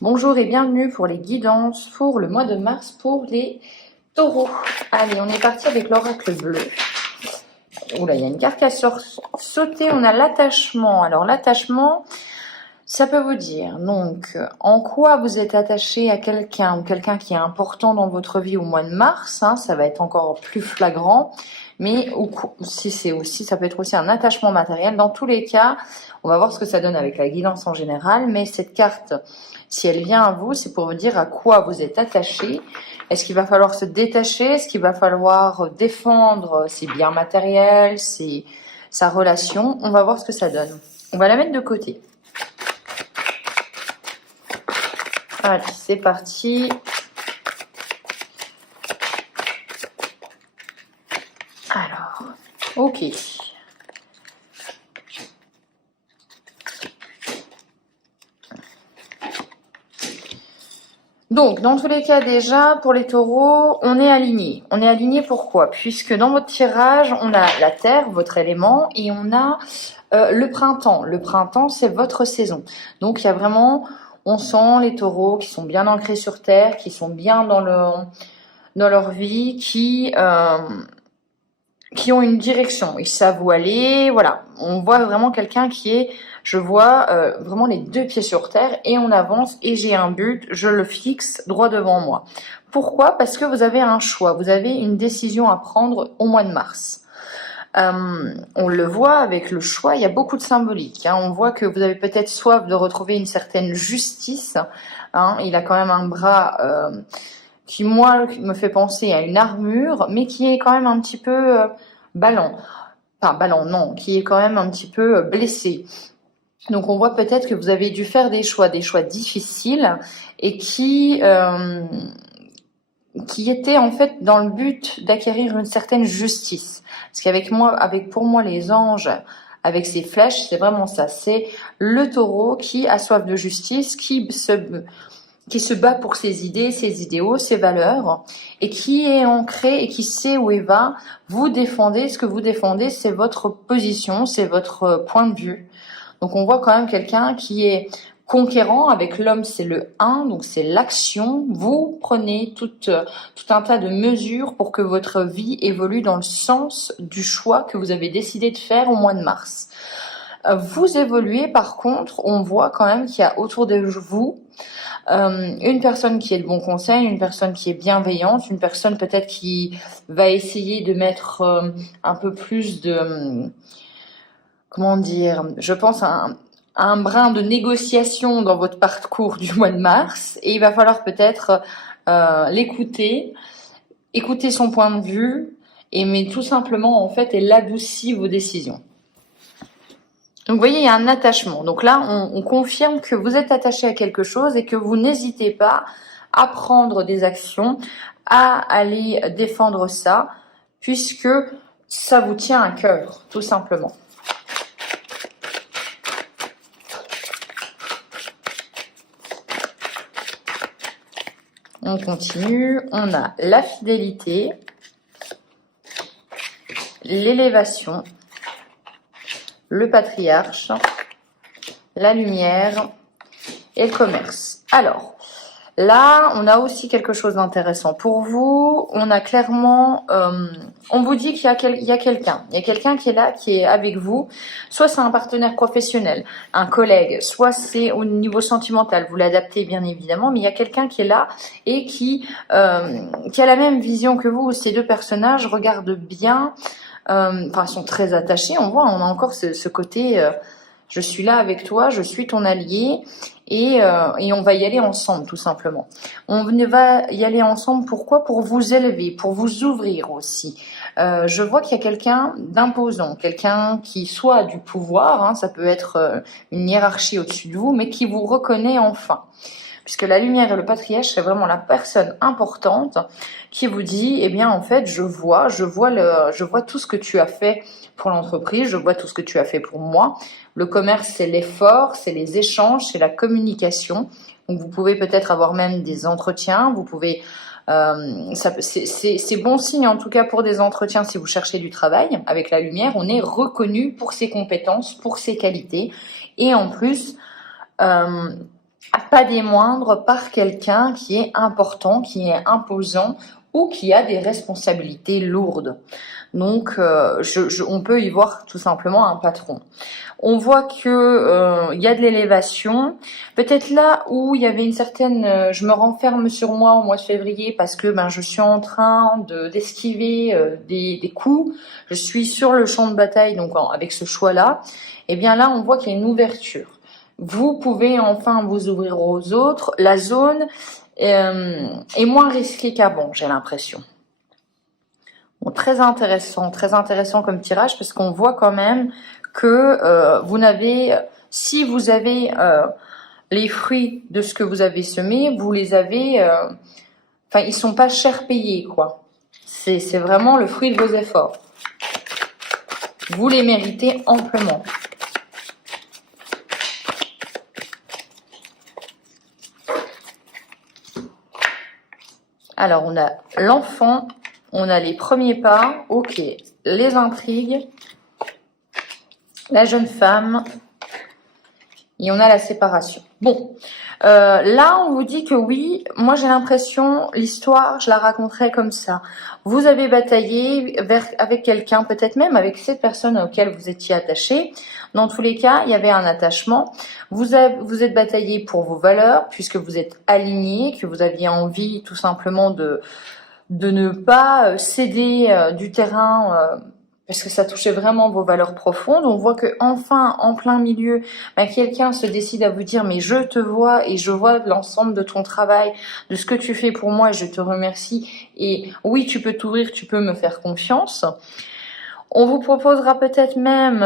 Bonjour et bienvenue pour les guidances pour le mois de mars pour les taureaux. Allez, on est parti avec l'oracle bleu. Oula, il y a une carte qui a sauté, on a l'attachement. Alors l'attachement, ça peut vous dire donc en quoi vous êtes attaché à quelqu'un ou quelqu'un qui est important dans votre vie au mois de mars, ça va être encore plus flagrant. Mais si c'est aussi, ça peut être aussi un attachement matériel. Dans tous les cas, on va voir ce que ça donne avec la guidance en général. Mais cette carte, si elle vient à vous, c'est pour vous dire à quoi vous êtes attaché. Est-ce qu'il va falloir se détacher? Est-ce qu'il va falloir défendre ses biens matériels, sa relation? On va voir ce que ça donne. On va la mettre de côté. Allez, c'est parti. Alors, ok. Donc, dans tous les cas, déjà, pour les taureaux, on est aligné. On est aligné pourquoi? Puisque dans votre tirage, on a la terre, votre élément, et on a le printemps. Le printemps, c'est votre saison. Donc, il y a vraiment, on sent les taureaux qui sont bien ancrés sur terre, qui sont bien dans leur vie, qui ont une direction. Ils savent où aller. Voilà, on voit vraiment quelqu'un qui est... Je vois vraiment les deux pieds sur terre et on avance et j'ai un but, je le fixe droit devant moi. Pourquoi? Parce que vous avez un choix, vous avez une décision à prendre au mois de mars. On le voit avec le choix, il y a beaucoup de symbolique. On voit que vous avez peut-être soif de retrouver une certaine justice. Il a quand même un bras qui, moi, me fait penser à une armure, mais qui est quand même un petit peu ballant. Enfin, ballant, non, qui est quand même un petit peu blessé. Donc on voit peut-être que vous avez dû faire des choix difficiles et qui étaient en fait dans le but d'acquérir une certaine justice. Parce pour moi les anges avec ces flèches, c'est vraiment ça, c'est le taureau qui a soif de justice, qui se bat pour ses idées, ses idéaux, ses valeurs, et qui est ancré et qui sait où il va. Vous défendez, ce que vous défendez, c'est votre position, c'est votre point de vue. Donc on voit quand même quelqu'un qui est conquérant. Avec l'homme, c'est le 1, donc c'est l'action. Vous prenez tout un tas de mesures pour que votre vie évolue dans le sens du choix que vous avez décidé de faire au mois de mars. Vous évoluez, par contre, on voit quand même qu'il y a autour de vous une personne qui est de bon conseil, une personne qui est bienveillante, une personne peut-être qui va essayer de mettre un peu plus de... comment dire, je pense à un brin de négociation dans votre parcours du mois de mars, et il va falloir peut-être l'écouter, écouter son point de vue, mais tout simplement, en fait, elle adoucit vos décisions. Donc, vous voyez, il y a un attachement. Donc là, on confirme que vous êtes attaché à quelque chose et que vous n'hésitez pas à prendre des actions, à aller défendre ça, puisque ça vous tient à cœur, tout simplement. On continue, on a la fidélité, l'élévation, le patriarche, la lumière et le commerce. Alors, là, on a aussi quelque chose d'intéressant pour vous. On a clairement, on vous dit qu'il y a quelqu'un. Il y a quelqu'un qui est là, qui est avec vous. Soit c'est un partenaire professionnel, un collègue, soit c'est au niveau sentimental. Vous l'adaptez bien évidemment, mais il y a quelqu'un qui est là et qui a la même vision que vous. Ces deux personnages regardent bien, ils sont très attachés. On a encore ce côté... je suis là avec toi, je suis ton allié et on va y aller ensemble tout simplement. On va y aller ensemble, pourquoi? Pour vous élever, pour vous ouvrir aussi. Je vois qu'il y a quelqu'un d'imposant, quelqu'un qui soit a du pouvoir, ça peut être une hiérarchie au-dessus de vous, mais qui vous reconnaît enfin. Puisque la lumière et le patriarche, c'est vraiment la personne importante qui vous dit, eh bien en fait, je vois tout ce que tu as fait pour l'entreprise, je vois tout ce que tu as fait pour moi. Le commerce, c'est l'effort, c'est les échanges, c'est la communication. Donc vous pouvez peut-être avoir même des entretiens, vous pouvez... c'est bon signe en tout cas pour des entretiens si vous cherchez du travail. Avec la lumière, on est reconnu pour ses compétences, pour ses qualités. Et en plus... pas des moindres, par quelqu'un qui est important, qui est imposant ou qui a des responsabilités lourdes. Donc, on peut y voir tout simplement un patron. On voit que il y a de l'élévation. Peut-être là où il y avait une certaine, je me renferme sur moi au mois de février parce que je suis en train d'esquiver des coups. Je suis sur le champ de bataille, donc avec ce choix-là. Et bien là, on voit qu'il y a une ouverture. Vous pouvez enfin vous ouvrir aux autres. La zone est moins risquée qu'avant, j'ai l'impression. Bon, très intéressant comme tirage parce qu'on voit quand même que si vous avez les fruits de ce que vous avez semé, vous les avez, ils sont pas cher payés, quoi. C'est vraiment le fruit de vos efforts. Vous les méritez amplement. Alors, on a l'enfant, on a les premiers pas, ok, les intrigues, la jeune femme, et on a la séparation. Bon, là, on vous dit que oui, moi j'ai l'impression, l'histoire, je la raconterai comme ça. Vous avez bataillé avec quelqu'un, peut-être même avec cette personne auquel vous étiez attaché. Dans tous les cas, il y avait un attachement. Vous êtes bataillé pour vos valeurs, puisque vous êtes aligné, que vous aviez envie tout simplement de ne pas céder du terrain parce que ça touchait vraiment vos valeurs profondes. On voit que enfin, en plein milieu, quelqu'un se décide à vous dire mais je te vois et je vois l'ensemble de ton travail, de ce que tu fais pour moi et je te remercie. Et oui, tu peux t'ouvrir, tu peux me faire confiance. On vous proposera peut-être même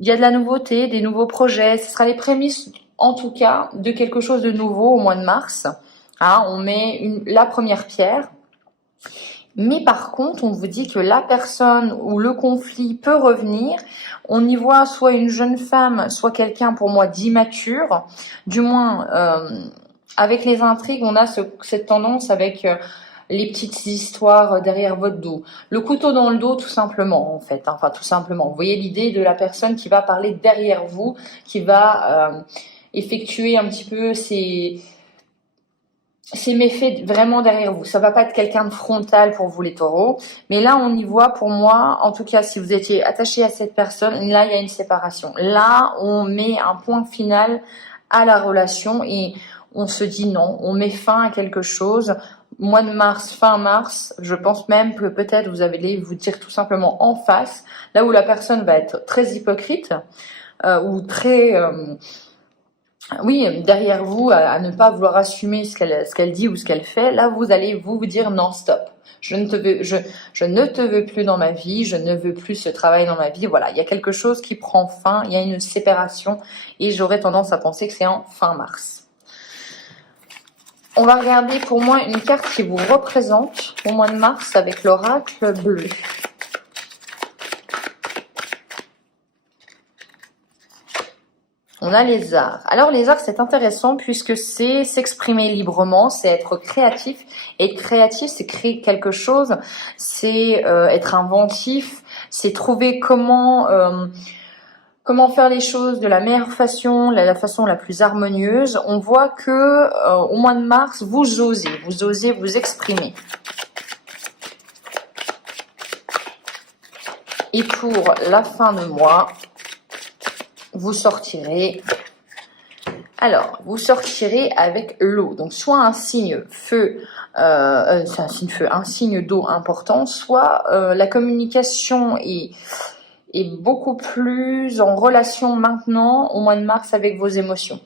il y a de la nouveauté, des nouveaux projets. Ce sera les prémices, en tout cas, de quelque chose de nouveau au mois de mars. On met la première pierre. Mais par contre, on vous dit que la personne ou le conflit peut revenir. On y voit soit une jeune femme, soit quelqu'un pour moi d'immature. Du moins, avec les intrigues, on a cette tendance avec les petites histoires derrière votre dos. Le couteau dans le dos, tout simplement, en fait. Enfin, tout simplement. Vous voyez l'idée de la personne qui va parler derrière vous, qui va effectuer un petit peu ses méfaits vraiment derrière vous. Ça va pas être quelqu'un de frontal pour vous les taureaux, mais là on y voit pour moi, en tout cas si vous étiez attaché à cette personne, là il y a une séparation. Là on met un point final à la relation et on se dit non, on met fin à quelque chose. Mois de mars, fin mars, je pense même que peut-être vous allez vous dire tout simplement en face, là où la personne va être très hypocrite ou très oui, derrière vous, à ne pas vouloir assumer ce qu'elle dit ou ce qu'elle fait, là, vous allez vous dire non, stop. Je ne te veux plus dans ma vie, je ne veux plus ce travail dans ma vie. Voilà, il y a quelque chose qui prend fin, il y a une séparation et j'aurais tendance à penser que c'est en fin mars. On va regarder pour moi une carte qui vous représente au mois de mars avec l'oracle bleu. On a les arts. Alors les arts, c'est intéressant puisque c'est s'exprimer librement, c'est être créatif. Et être créatif, c'est créer quelque chose, c'est être inventif, c'est trouver comment faire les choses de la meilleure façon, la façon la plus harmonieuse. On voit que au mois de mars, vous osez vous exprimer. Et pour la fin de mois, vous sortirez. Alors, vous sortirez avec l'eau. Donc, soit un signe feu, c'est un signe feu, un signe d'eau important, soit la communication est beaucoup plus en relation maintenant au mois de mars avec vos émotions.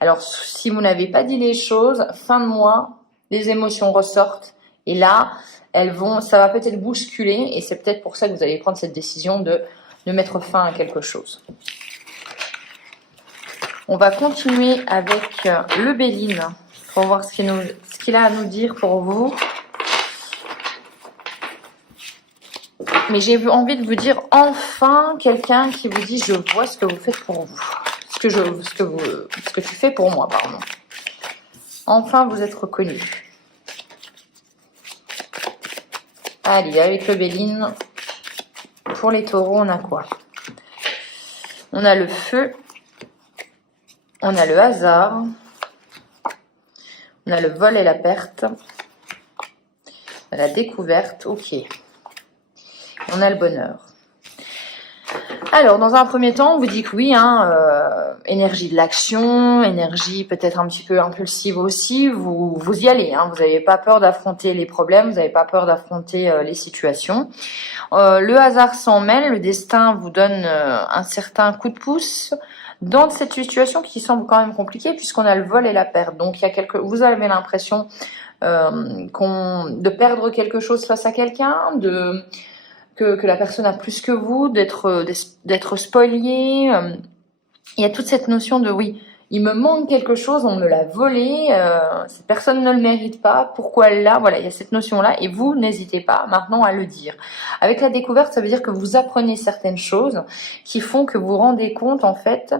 Alors, si vous n'avez pas dit les choses, fin de mois, les émotions ressortent et là, ça va peut-être bousculer et c'est peut-être pour ça que vous allez prendre cette décision de mettre fin à quelque chose. On va continuer avec le Béline pour voir ce qu'il a à nous dire pour vous. Mais j'ai envie de vous dire enfin quelqu'un qui vous dit je vois ce que vous faites pour vous. Ce que tu fais pour moi, pardon. Enfin vous êtes reconnu. Allez, avec le Béline, pour les taureaux, on a quoi? On a le feu. On a le hasard. On a le vol et la perte. On a la découverte. Ok. On a le bonheur. Alors, dans un premier temps, on vous dit que oui, énergie de l'action, énergie peut-être un petit peu impulsive aussi, vous y allez, vous n'avez pas peur d'affronter les problèmes, vous n'avez pas peur d'affronter les situations. Le hasard s'en mêle, le destin vous donne un certain coup de pouce dans cette situation qui semble quand même compliquée puisqu'on a le vol et la perte. Donc, vous avez l'impression de perdre quelque chose face à quelqu'un, que la personne a plus que vous, d'être spolié. Il y a toute cette notion de oui, il me manque quelque chose, on me l'a volé, cette personne ne le mérite pas, pourquoi elle l'a, voilà, il y a cette notion-là, et vous n'hésitez pas maintenant à le dire. Avec la découverte, ça veut dire que vous apprenez certaines choses qui font que vous vous rendez compte, en fait,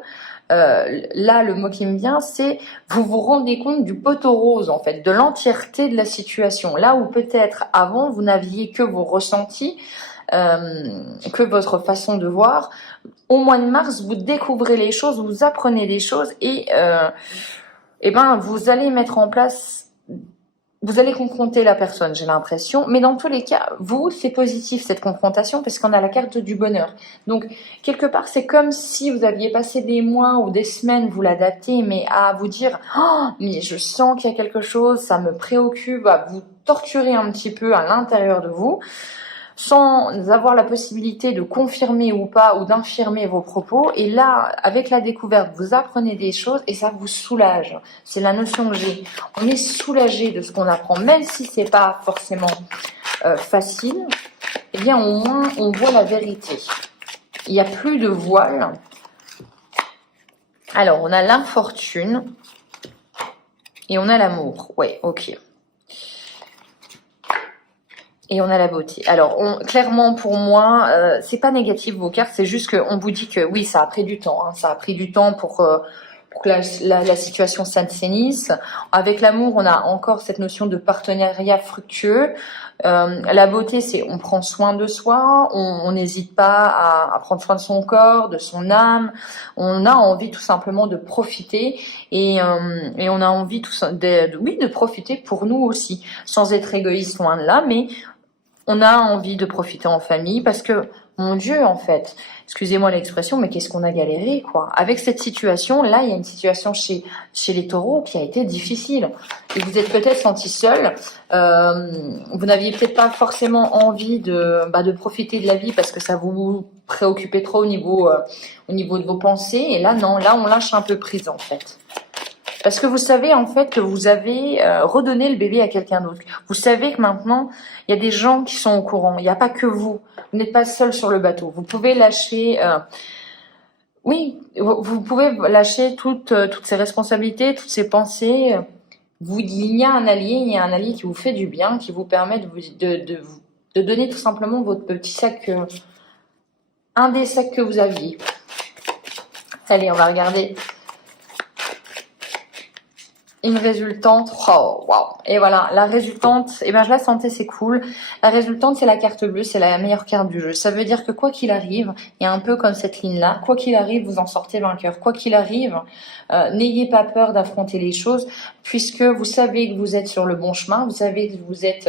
là, le mot qui me vient, c'est vous vous rendez compte du poteau rose, en fait, de l'entièreté de la situation. Là où peut-être avant, vous n'aviez que vos ressentis, que votre façon de voir. Au mois de mars, vous découvrez les choses, vous apprenez des choses et vous allez mettre en place, vous allez confronter la personne, j'ai l'impression. Mais dans tous les cas, vous, c'est positif cette confrontation parce qu'on a la carte du bonheur. Donc, quelque part, c'est comme si vous aviez passé des mois ou des semaines, vous l'adaptez, mais à vous dire « Oh, mais je sens qu'il y a quelque chose, ça me préoccupe », à vous torturer un petit peu à l'intérieur de vous, sans avoir la possibilité de confirmer ou pas, ou d'infirmer vos propos. Et là, avec la découverte, vous apprenez des choses et ça vous soulage. C'est la notion que j'ai. On est soulagé de ce qu'on apprend, même si c'est pas forcément facile. Eh bien, au moins, on voit la vérité. Il n'y a plus de voile. Alors, on a l'infortune et on a l'amour. Ouais, ok. Et on a la beauté. Alors, clairement, pour moi, c'est pas négatif vos cartes, c'est juste qu'on vous dit que oui, ça a pris du temps. Ça a pris du temps pour que la situation s'assainisse. Avec l'amour, on a encore cette notion de partenariat fructueux. La beauté, c'est on prend soin de soi, on n'hésite pas à prendre soin de son corps, de son âme. On a envie tout simplement de profiter et on a envie de profiter pour nous aussi, sans être égoïste loin de là, mais on a envie de profiter en famille parce que, mon Dieu, en fait, excusez-moi l'expression, mais qu'est-ce qu'on a galéré, quoi. Avec cette situation, là, il y a une situation chez les taureaux qui a été difficile. Et vous êtes peut-être senti seul. Vous n'aviez peut-être pas forcément envie de profiter de la vie parce que ça vous préoccupait trop au niveau de vos pensées. Et là, non, là, on lâche un peu prise, en fait. Parce que vous savez en fait que vous avez redonné le bébé à quelqu'un d'autre. Vous savez que maintenant, il y a des gens qui sont au courant. Il n'y a pas que vous. Vous n'êtes pas seul sur le bateau. Vous pouvez lâcher... vous pouvez lâcher toutes ces responsabilités, toutes ces pensées. Il y a un allié qui vous fait du bien, qui vous permet de donner tout simplement votre petit sac, un des sacs que vous aviez. Allez, on va regarder... Une résultante, oh wow. Et voilà, la résultante, je la sentais, c'est cool. La résultante, c'est la carte bleue, c'est la meilleure carte du jeu. Ça veut dire que quoi qu'il arrive, il y a un peu comme cette ligne-là, quoi qu'il arrive, vous en sortez vainqueur. Quoi qu'il arrive, n'ayez pas peur d'affronter les choses, puisque vous savez que vous êtes sur le bon chemin, vous savez que vous êtes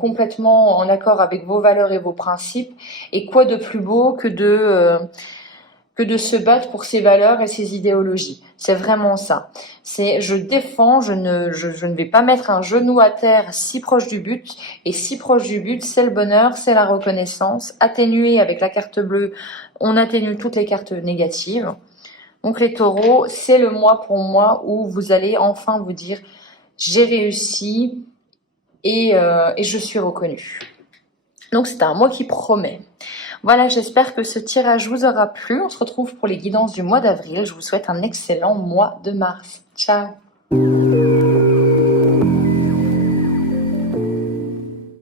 complètement en accord avec vos valeurs et vos principes. Et quoi de plus beau que de se battre pour ses valeurs et ses idéologies. C'est vraiment ça. C'est je défends, je ne vais pas mettre un genou à terre si proche du but. Et si proche du but, c'est le bonheur, c'est la reconnaissance. Atténuer avec la carte bleue, on atténue toutes les cartes négatives. Donc les taureaux, c'est le mois pour moi où vous allez enfin vous dire j'ai réussi et je suis reconnu. Donc c'est un mois qui promet. Voilà, j'espère que ce tirage vous aura plu. On se retrouve pour les guidances du mois d'avril. Je vous souhaite un excellent mois de mars. Ciao!